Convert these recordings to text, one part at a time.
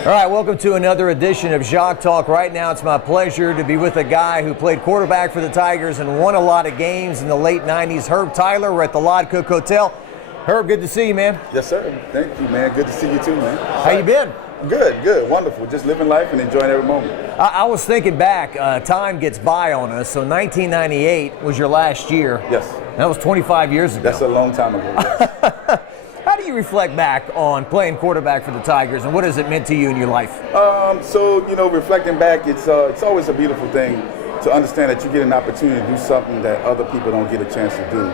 All right, welcome to another edition of Jacques Talk. Right now, it's my pleasure to be with a guy who played quarterback for the Tigers and won a lot of games in the late 90s, Herb Tyler. We're at the Lod Cook Hotel. Herb, good to see you, man. Yes, sir. Thank you, man. Good to see you too, man. How you been? Good, wonderful. Just living life and enjoying every moment. I was thinking back, time gets by on us, so 1998 was your last year. Yes. That was 25 years ago. That's a long time ago, yes. How do you reflect back on playing quarterback for the Tigers, and what has it meant to you in your life? Reflecting back, it's always a beautiful thing to understand that you get an opportunity to do something that other people don't get a chance to do.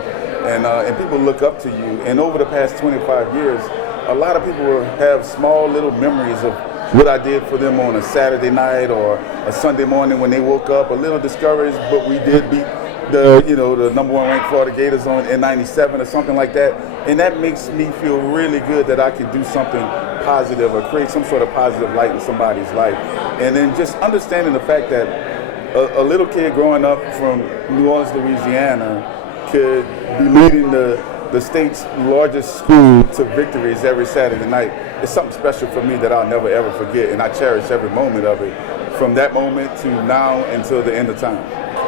And people look up to you. And over the past 25 years, a lot of people will have small little memories of what I did for them on a Saturday night or a Sunday morning when they woke up a little discouraged, but we did beat the number one ranked Florida Gators in '97 or something like that. And that makes me feel really good that I can do something positive or create some sort of positive light in somebody's life. And then just understanding the fact that a little kid growing up from New Orleans, Louisiana could be leading the state's largest school to victories every Saturday night. It's something special for me that I'll never ever forget, and I cherish every moment of it from that moment to now until the end of time.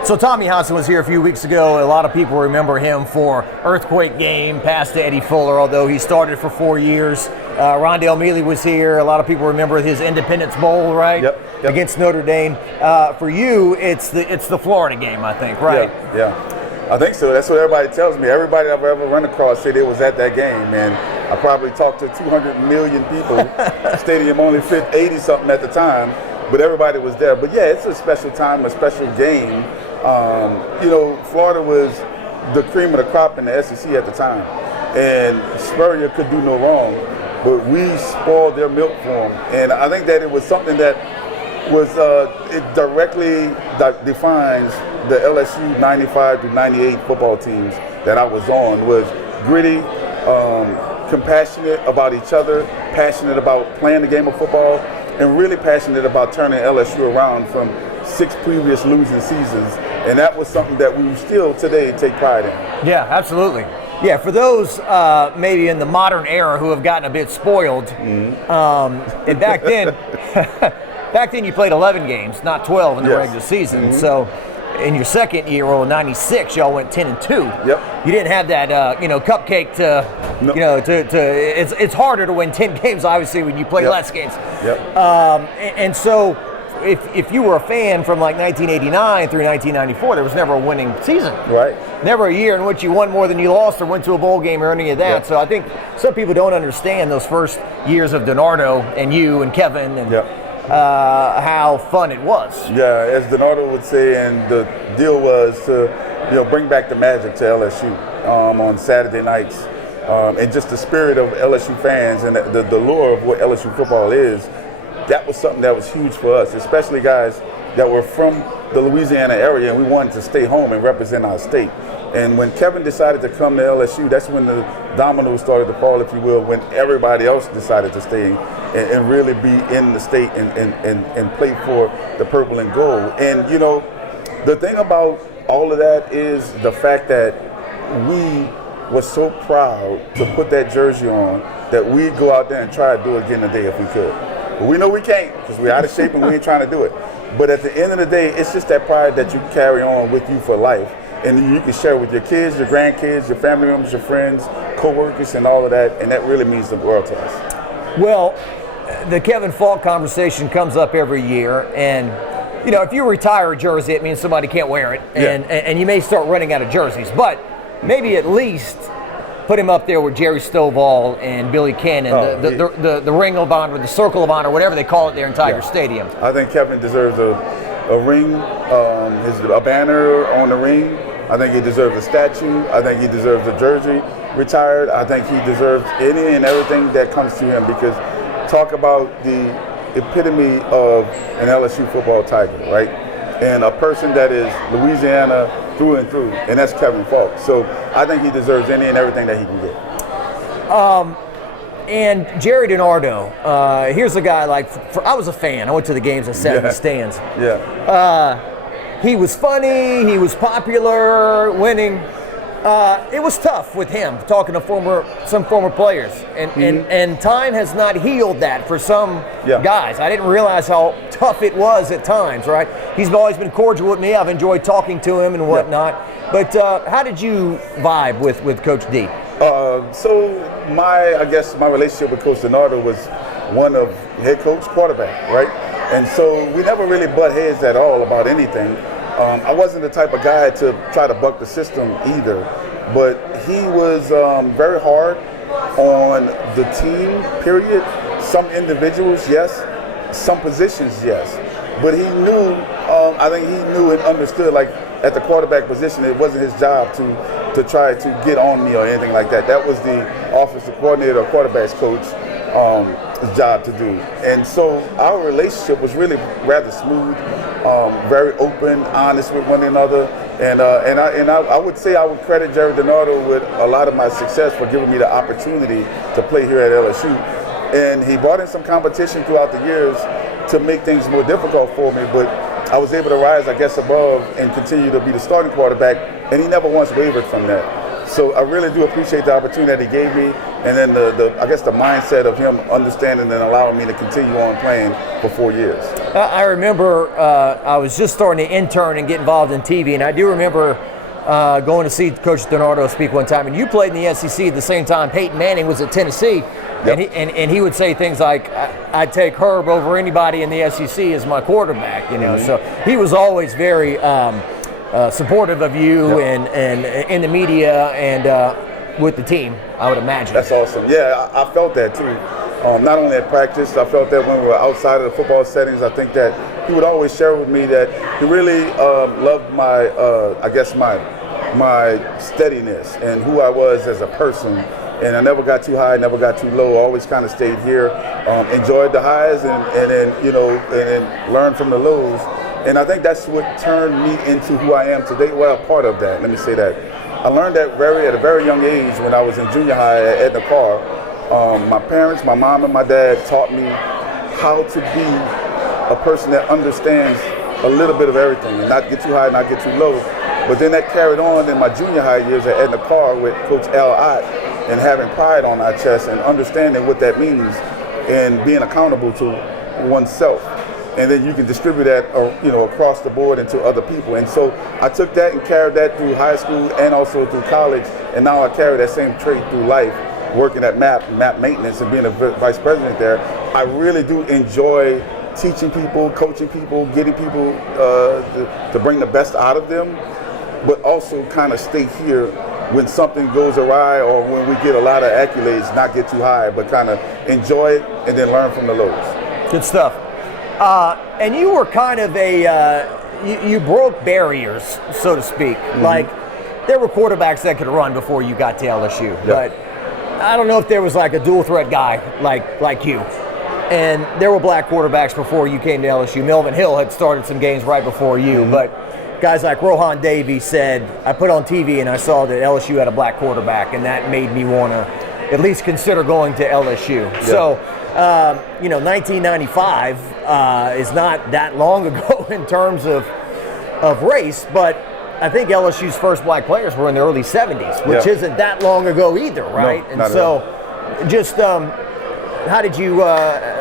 So Tommy Hudson was here a few weeks ago. A lot of people remember him for Earthquake game, pass to Eddie Fuller, although he started for 4 years. Rondell Mealy was here. A lot of people remember his Independence Bowl, right? Yep. Against Notre Dame. For you, it's the Florida game, I think, right? Yeah. I think so. That's what everybody tells me. Everybody I've ever run across said they was at that game, and I probably talked to 200 million people. Stadium only fit 80-something at the time, but everybody was there. But yeah, it's a special time, a special game. Florida was the cream of the crop in the SEC at the time, and Spurrier could do no wrong, but we spoiled their milk for them. And I think that it was something that was it directly defines the LSU 95 to 98 football teams that I was on. Was gritty, compassionate about each other, passionate about playing the game of football, and really passionate about turning LSU around from 6 previous losing seasons. And that was something that we still today take pride in. Yeah, absolutely. Yeah, for those maybe in the modern era who have gotten a bit spoiled, and back then you played 11 games, not 12 in the regular season. So in your second year, or 96, y'all went 10-2. Yep. You didn't have that, cupcake to, it's harder to win 10 games, obviously, when you play less games. Yep. And so if you were a fan from like 1989 through 1994, there was never a winning season. Right. Never a year in which you won more than you lost or went to a bowl game or any of that. Yep. So I think some people don't understand those first years of DiNardo and you and Kevin and how fun it was. Yeah, as DiNardo would say, and the deal was to bring back the magic to LSU on Saturday nights, and just the spirit of LSU fans and the lure of what LSU football is. That was something that was huge for us, especially guys that were from the Louisiana area, and we wanted to stay home and represent our state. And when Kevin decided to come to LSU, that's when the dominoes started to fall, if you will, when everybody else decided to stay and really be in the state and play for the purple and gold. And, the thing about all of that is the fact that we were so proud to put that jersey on that we'd go out there and try to do it again today if we could. But we know we can't because we're out of shape and we ain't trying to do it. But at the end of the day, it's just that pride that you carry on with you for life. And you can share with your kids, your grandkids, your family members, your friends, co-workers, and all of that. And that really means the world to us. Well, the Kevin Faulk conversation comes up every year. And, if you retire a jersey, it means somebody can't wear it. And you may start running out of jerseys. But maybe at least put him up there with Jerry Stovall and Billy Cannon, the Ring of Honor, the Circle of Honor, whatever they call it there in Tiger Stadium. I think Kevin deserves a ring, a banner on the ring. I think he deserves a statue. I think he deserves a jersey retired. I think he deserves any and everything that comes to him, because talk about the epitome of an LSU football Tiger, right? And a person that is Louisiana through and through, and that's Kevin Faulk. So I think he deserves any and everything that he can get. And Jerry DiNardo, here's a guy I was a fan. I went to the games and sat in the stands. Yeah. He was funny, he was popular, winning. It was tough with him talking to some former players, and time has not healed that for some guys. I didn't realize how tough it was at times. Right? He's always been cordial with me. I've enjoyed talking to him and whatnot. But how did you vibe with Coach D? So I guess my relationship with Coach DiNardo was one of head coach, quarterback, right? And so we never really butt heads at all about anything. I wasn't the type of guy to try to buck the system either, but he was very hard on the team, period. Some individuals, yes. Some positions, yes. But he knew, I think he knew and understood, like at the quarterback position, it wasn't his job to try to get on me or anything like that. That was the offensive coordinator or quarterbacks coach job to do. And so our relationship was really rather smooth, very open, honest with one another. And I would say I would credit Jaden Daniels with a lot of my success for giving me the opportunity to play here at LSU. And he brought in some competition throughout the years to make things more difficult for me, but I was able to rise, I guess, above and continue to be the starting quarterback, and he never once wavered from that. So I really do appreciate the opportunity that he gave me, and then I guess the mindset of him understanding and allowing me to continue on playing for 4 years. I remember I was just starting to intern and get involved in TV, and I do remember going to see Coach DiNardo speak one time, and you played in the SEC at the same time Peyton Manning was at Tennessee. Yep. And he would say things like, I'd take Herb over anybody in the SEC as my quarterback, you know. So he was always very supportive of you and in the media and with the team, I would imagine. That's awesome. Yeah, I felt that too. Not only at practice, I felt that when we were outside of the football settings. I think that he would always share with me that he really loved my, I guess, my steadiness and who I was as a person. And I never got too high, never got too low. Always kind of stayed here. Enjoyed the highs and then learned from the lows. And I think that's what turned me into who I am today. Well, part of that. Let me say that. I learned that at a very young age when I was in junior high at Edna Carr. My parents, my mom and my dad taught me how to be a person that understands a little bit of everything and not get too high, not get too low. But then that carried on in my junior high years at Edna Carr with Coach Al Ott, and having pride on our chest and understanding what that means and being accountable to oneself. And then you can distribute that across the board into other people. And so I took that and carried that through high school and also through college. And now I carry that same trait through life, working at MAP maintenance and being a vice president there. I really do enjoy teaching people, coaching people, getting people to bring the best out of them, but also kind of stay here when something goes awry or when we get a lot of accolades, not get too high, but kind of enjoy it and then learn from the lows. Good stuff. And you were kind of you broke barriers, so to speak. Mm-hmm. Like, there were quarterbacks that could run before you got to LSU, but I don't know if there was like a dual threat guy like you. And there were black quarterbacks before you came to LSU. Melvin Hill had started some games right before you, but guys like Rohan Davey said, I put on TV and I saw that LSU had a black quarterback, and that made me want to at least consider going to LSU. Yeah. So, 1995 is not that long ago in terms of race, but I think LSU's first black players were in the early 70s, which isn't that long ago either, right? No, and so just how did you,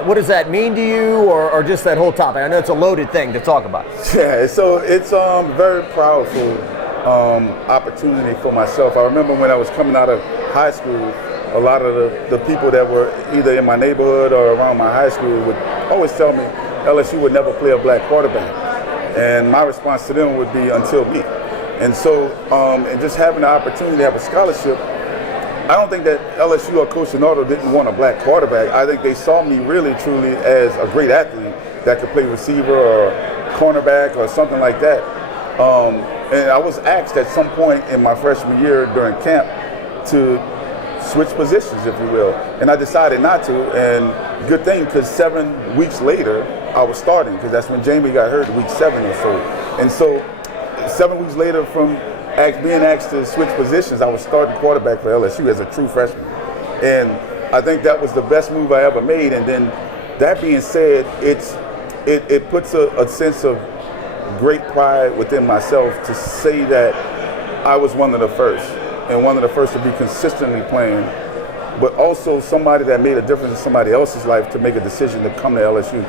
what does that mean to you, or just that whole topic? I know it's a loaded thing to talk about. Yeah, so it's very proudful opportunity for myself. I remember when I was coming out of high school, a lot of the people that were either in my neighborhood or around my high school would always tell me LSU would never play a black quarterback. And my response to them would be, until me. And so, and just having the opportunity to have a scholarship, I don't think that LSU or Coach DiNardo didn't want a black quarterback. I think they saw me really, truly as a great athlete that could play receiver or cornerback or something like that. And I was asked at some point in my freshman year during camp to switch positions, if you will. And I decided not to, and good thing, because 7 weeks later, I was starting, because that's when Jamie got hurt, week 7 or so. And so 7 weeks later from being asked to switch positions, I was starting quarterback for LSU as a true freshman. And I think that was the best move I ever made. And then that being said, it puts a sense of great pride within myself to say that I was one of the first. and one of the first to be consistently playing, but also somebody that made a difference in somebody else's life to make a decision to come to LSU,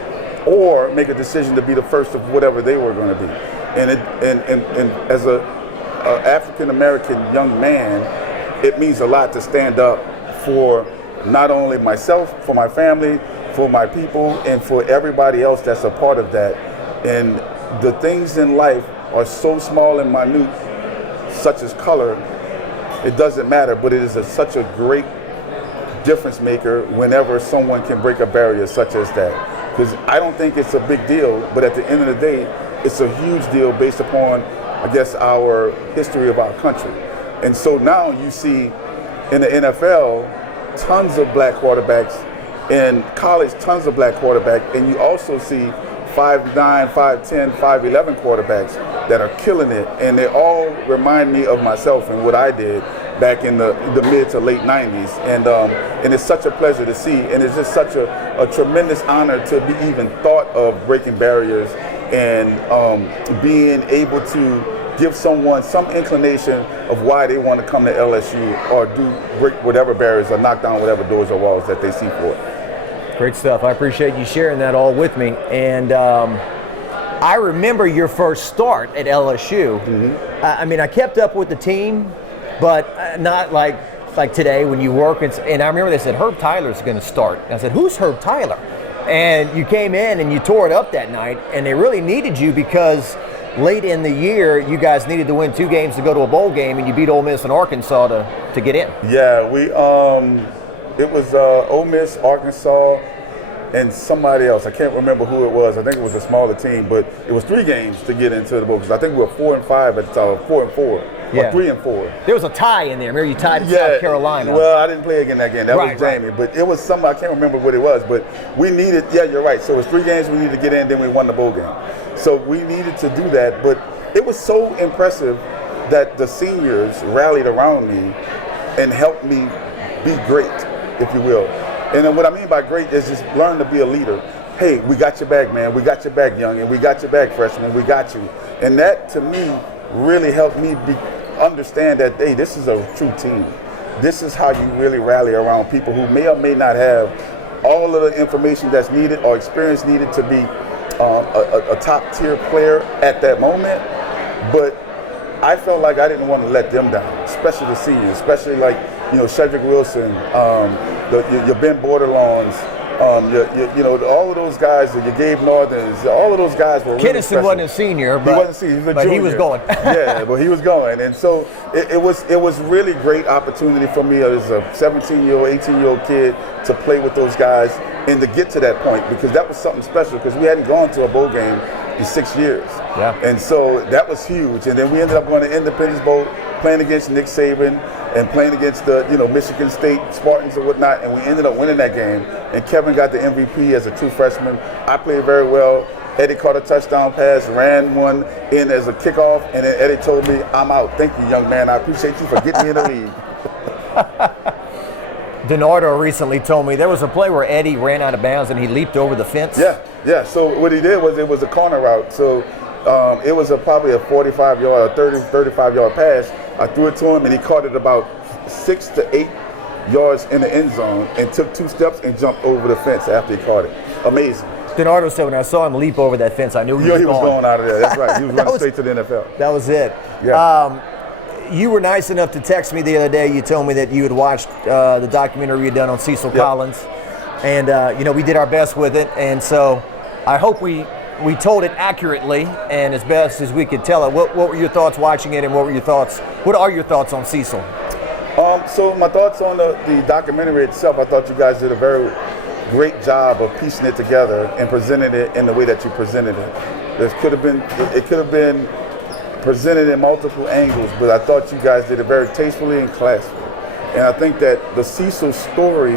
or make a decision to be the first of whatever they were going to be. And as a African American young man, it means a lot to stand up for not only myself, for my family, for my people, and for everybody else that's a part of that. And the things in life are so small and minute, such as color, it doesn't matter, but it is such a great difference maker whenever someone can break a barrier such as that. Because I don't think it's a big deal, but at the end of the day, it's a huge deal based upon, I guess, our history of our country. And so now you see in the NFL, tons of black quarterbacks, in college, tons of black quarterbacks, and you also see 5'9", 5'10", 5'11" quarterbacks that are killing it, and they all remind me of myself and what I did back in the mid to late 90s, and it's such a pleasure to see, and it's just such a tremendous honor to be even thought of breaking barriers and being able to give someone some inclination of why they want to come to LSU or break whatever barriers or knock down whatever doors or walls that they see for it. Great stuff. I appreciate you sharing that all with me. And I remember your first start at LSU. Mm-hmm. I mean, I kept up with the team, but not like today when you work. And I remember they said, Herb Tyler's going to start. And I said, who's Herb Tyler? And you came in and you tore it up that night, and they really needed you because late in the year, you guys needed to win 2 games to go to a bowl game, and you beat Ole Miss and Arkansas to get in. Yeah, it was Ole Miss, Arkansas, and somebody else. I can't remember who it was. I think it was a smaller team, but it was 3 games to get into the bowl because I think we were 4-5 at the time, 4-4. Yeah. Or 3-4. There was a tie in there. Remember you tied South Carolina. Well, I didn't play again that game. That was Jamie. Right. But it was somebody, I can't remember what it was. But we needed, yeah, you're right. So it was 3 games we needed to get in, then we won the bowl game. So we needed to do that. But it was so impressive that the seniors rallied around me and helped me be great, if you will. And then what I mean by great is just learn to be a leader. Hey, we got your back, man. We got your back, young, and we got your back, freshman. We got you. And that, to me, really helped me understand that, hey, this is a true team. This is how you really rally around people who may or may not have all of the information that's needed or experience needed to be a top-tier player at that moment. But I felt like I didn't want to let them down, especially the seniors, especially like, Cedric Wilson, your Ben Bordelons, all of those guys, your Gabe Northens, all of those guys were really Kinnison special. wasn't a senior, but, he wasn't a senior, he was a junior. He was going. Yeah, but he was going. And so it was really great opportunity for me as a 17-year-old, 18-year-old kid to play with those guys and to get to that point, because that was something special because we hadn't gone to a bowl game in 6 years. Yeah. And so that was huge. And then we ended up going to Independence Bowl, playing against Nick Saban and playing against the Michigan State Spartans and whatnot, and we ended up winning that game. And Kevin got the MVP as a true freshman. I played very well. Eddie caught a touchdown pass, ran one in as a kickoff, and then Eddie told me, I'm out. Thank you, young man. I appreciate you for getting me in the league. DiNardo recently told me there was a play where Eddie ran out of bounds and he leaped over the fence. Yeah. So what he did was, it was a corner route. So it was probably a 45-yard or 35-yard pass. I threw it to him, and he caught it about 6 to 8 yards in the end zone and took 2 steps and jumped over the fence after he caught it. Amazing. DiNardo said when I saw him leap over that fence, I knew he was going out of there. That's right. He was running straight to the NFL. That was it. Yeah. You were nice enough to text me the other day. You told me that you had watched the documentary you had done on Cecil Collins. And, we did our best with it. And so I hope we told it accurately and as best as we could tell it. What were your thoughts watching it, and what are your thoughts on Cecil? So my thoughts on the documentary itself, I thought you guys did a very great job of piecing it together and presenting it in the way that you presented it. It could have been presented in multiple angles, but I thought you guys did it very tastefully and classfully. And I think that the Cecil story,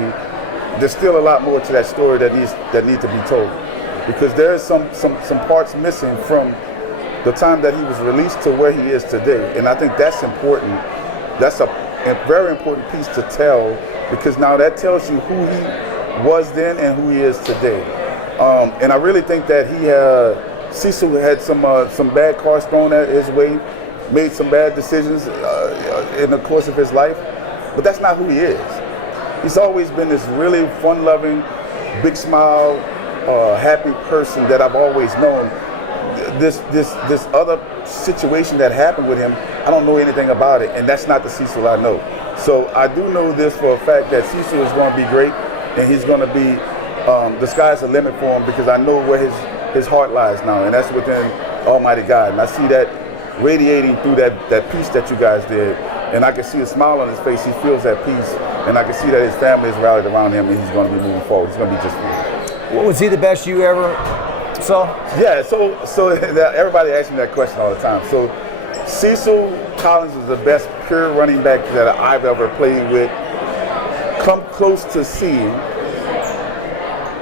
there's still a lot more to that story that need to be told, because there is some parts missing from the time that he was released to where he is today. And I think that's important. That's a very important piece to tell, because now that tells you who he was then and who he is today. And I really think that Cecil had some bad cards thrown at his way made some bad decisions in the course of his life, but that's not who he is. He's always been this really fun-loving, big smile, happy person that I've always known. This other situation that happened with him, I don't know anything about it, and that's not the Cecil I know. So I do know this for a fact that Cecil is going to be great, and he's going to be, the sky's the limit for him, because I know where his heart lies now, and that's within Almighty God. And I see that radiating through that peace that you guys did, and I can see a smile on his face. He feels that peace, and I can see that his family is rallied around him, and he's going to be moving forward. He's going to be just fine. Well, was he the best you ever saw? Yeah, so everybody asks me that question all the time. So Cecil Collins is the best pure running back that I've ever played with. Come close to seeing.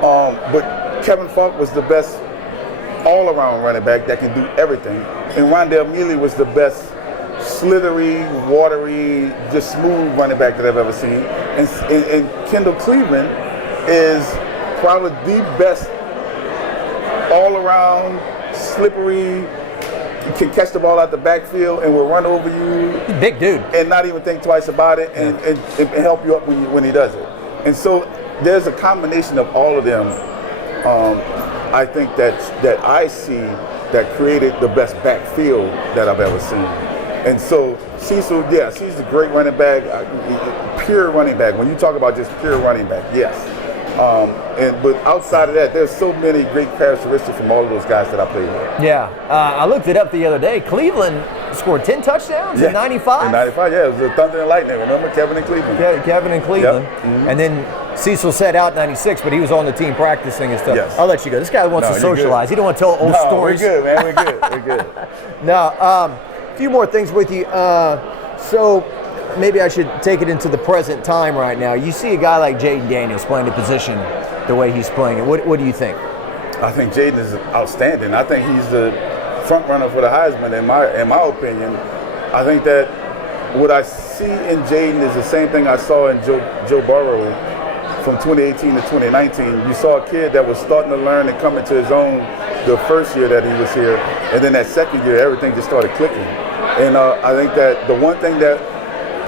But Kevin Faulk was the best all-around running back that can do everything. And Rondell Mealy was the best slithery, watery, just smooth running back that I've ever seen. And Kendall Cleveland is probably the best all-around, slippery, can catch the ball out the backfield and will run over you. Big dude. And not even think twice about it, and help you up when he does it. And so there's a combination of all of them, I think that I see that created the best backfield that I've ever seen. And so Cecil, yes, he's a great running back, pure running back. When you talk about just pure running back, yes. But outside of that, there's so many great characteristics from all of those guys that I played with. Yeah, I looked it up the other day. Cleveland scored 10 touchdowns in 95? In 95, yeah, it was the Thunder and Lightning. Remember Kevin and Cleveland? Yeah, Kevin and Cleveland. Yep. Mm-hmm. And then Cecil sat out in 96, but he was on the team practicing and stuff. Yes. I'll let you go. This guy wants to socialize. He don't want to tell old stories. We're good, man. We're good. We're good. Now, a few more things with you. So maybe I should take it into the present time right now. You see a guy like Jaden Daniels playing the position the way he's playing it. What do you think? I think Jaden is outstanding. I think he's the front runner for the Heisman in my opinion. I think that what I see in Jaden is the same thing I saw in Joe Burrow from 2018 to 2019. You saw a kid that was starting to learn and come into his own the first year that he was here, and then that second year everything just started clicking. And I think that the one thing that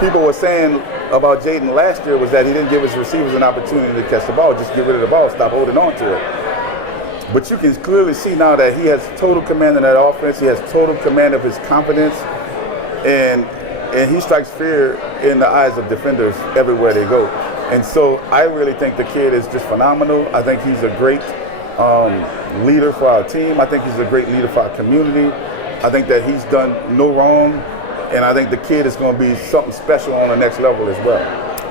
people were saying about Jaden last year was that he didn't give his receivers an opportunity to catch the ball. Just get rid of the ball, stop holding on to it. But you can clearly see now that he has total command of that offense. He has total command of his confidence, and he strikes fear in the eyes of defenders everywhere they go. And so I really think the kid is just phenomenal. I think he's a great leader for our team. I think he's a great leader for our community. I think that he's done no wrong. And I think the kid is going to be something special on the next level as well.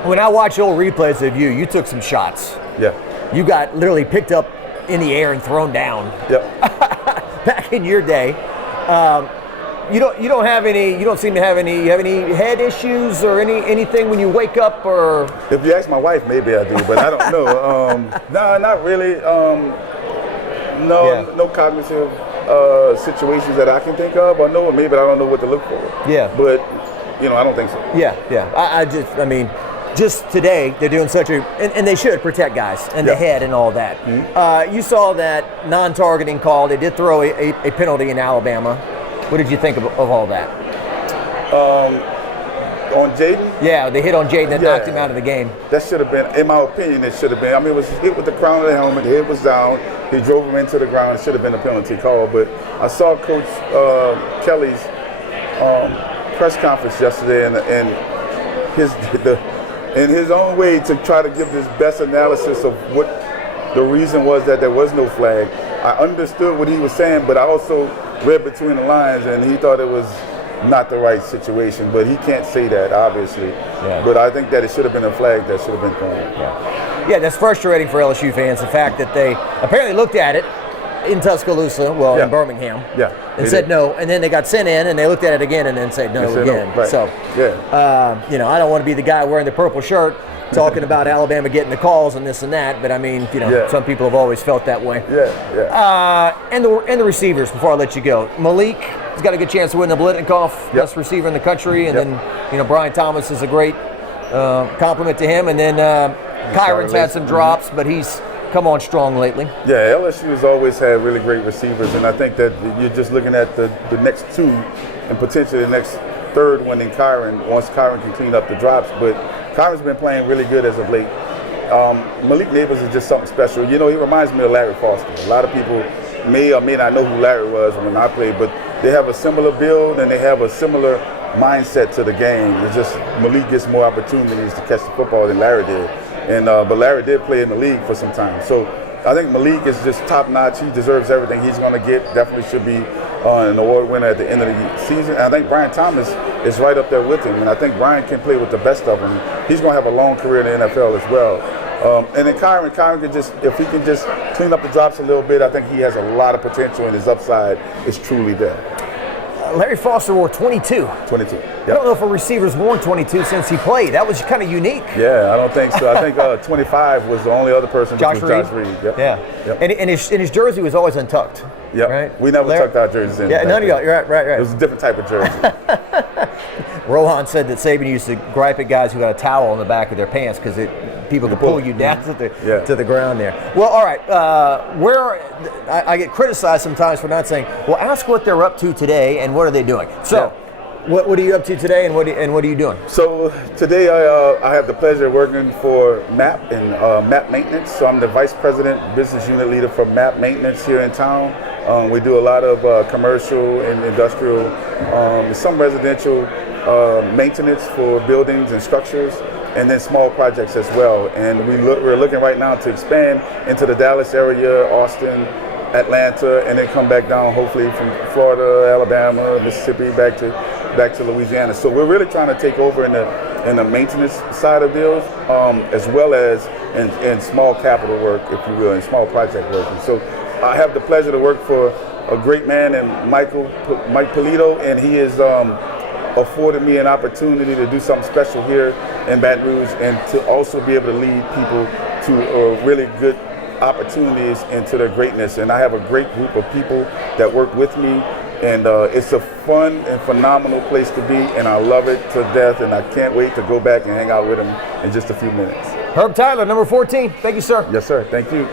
When I watch old replays of you took some shots. Yeah. You got literally picked up in the air and thrown down. Yep. Back in your day. You don't have any. You don't seem to have any. You have any head issues or anything when you wake up, or? If you ask my wife, maybe I do, but I don't know. No, not really. No cognitive situations that I can think of, or no, maybe I don't know what to look for. Yeah. But I don't think so. Yeah. I mean, just today they're doing such a, and they should protect guys and the head and all that. Mm-hmm. You saw that non-targeting call. They did throw a penalty in Alabama. What did you think of all that? On Jaden? Yeah, they hit on Jaden that knocked him out of the game. That should have been, in my opinion, it should have been. I mean, it was hit with the crown of the helmet. The head was down. He drove him into the ground. It should have been a penalty call. But I saw Coach Kelly's press conference yesterday, and in his own way to try to give this best analysis of what the reason was that there was no flag. I understood what he was saying, but I also read between the lines, and he thought it was not the right situation, but he can't say that, obviously. Yeah. But I think that it should have been a flag that should have been thrown. Yeah, that's frustrating for LSU fans, the fact that they apparently looked at it in Tuscaloosa, in Birmingham, and said no, and then they got sent in, and they looked at it again and then said no again. No. Right. So, I don't want to be the guy wearing the purple shirt talking about Alabama getting the calls and this and that, but I mean, some people have always felt that way. And the receivers, before I let you go, Malik has got a good chance to win the Blitnikoff, best receiver in the country, and then Brian Thomas is a great compliment to him, and then Kyron's had some drops, but he's come on strong lately. Yeah, LSU has always had really great receivers, and I think that you're just looking at the next two and potentially the next third one in Kyron, once Kyron can clean up the drops. But Kyron's been playing really good as of late. Malik Neighbors is just something special. You know, he reminds me of Larry Foster. A lot of people may or may not know who Larry was when I played, but they have a similar build and they have a similar mindset to the game. It's just Malik gets more opportunities to catch the football than Larry did. And but Larry did play in the league for some time. So I think Malik is just top notch. He deserves everything he's going to get. Definitely should be an award winner at the end of the season. And I think Brian Thomas is right up there with him. And I think Brian can play with the best of them. He's going to have a long career in the NFL as well. And then Kyron can just, if he can just clean up the drops a little bit, I think he has a lot of potential and his upside is truly there. Larry Foster wore 22. 22. Yep. I don't know if a receiver's worn 22 since he played. That was kind of unique. Yeah, I don't think so. I think 25 was the only other person. Josh Reed. Yep. Yeah. Yep. And his jersey was always untucked. Yeah. Right? We never tucked our jerseys in. Yeah, none of y'all. Right. It was a different type of jersey. Rohan said that Saban used to gripe at guys who got a towel on the back of their pants because people could pull you down to the ground there. Well, all right. I get criticized sometimes for not saying, well, ask what they're up to today and what are they doing. So, what are you up to today and what are you doing? So today I have the pleasure of working for MAP and MAP Maintenance. So I'm the Vice President, Business Unit Leader for MAP Maintenance here in town. We do a lot of commercial and industrial, some residential maintenance for buildings and structures, and then small projects as well. And we're looking right now to expand into the Dallas area, Austin, Atlanta, and then come back down hopefully from Florida, Alabama, Mississippi, back to Louisiana. So we're really trying to take over in the maintenance side of deals, as well as in small capital work, if you will, and small project work. And so I have the pleasure to work for a great man named Mike Polito, and he has afforded me an opportunity to do something special here in Baton Rouge and to also be able to lead people to really good opportunities into their greatness. And I have a great group of people that work with me, and it's a fun and phenomenal place to be, and I love it to death, and I can't wait to go back and hang out with them in just a few minutes. Herb Tyler, number 14. Thank you, sir. Yes, sir. Thank you.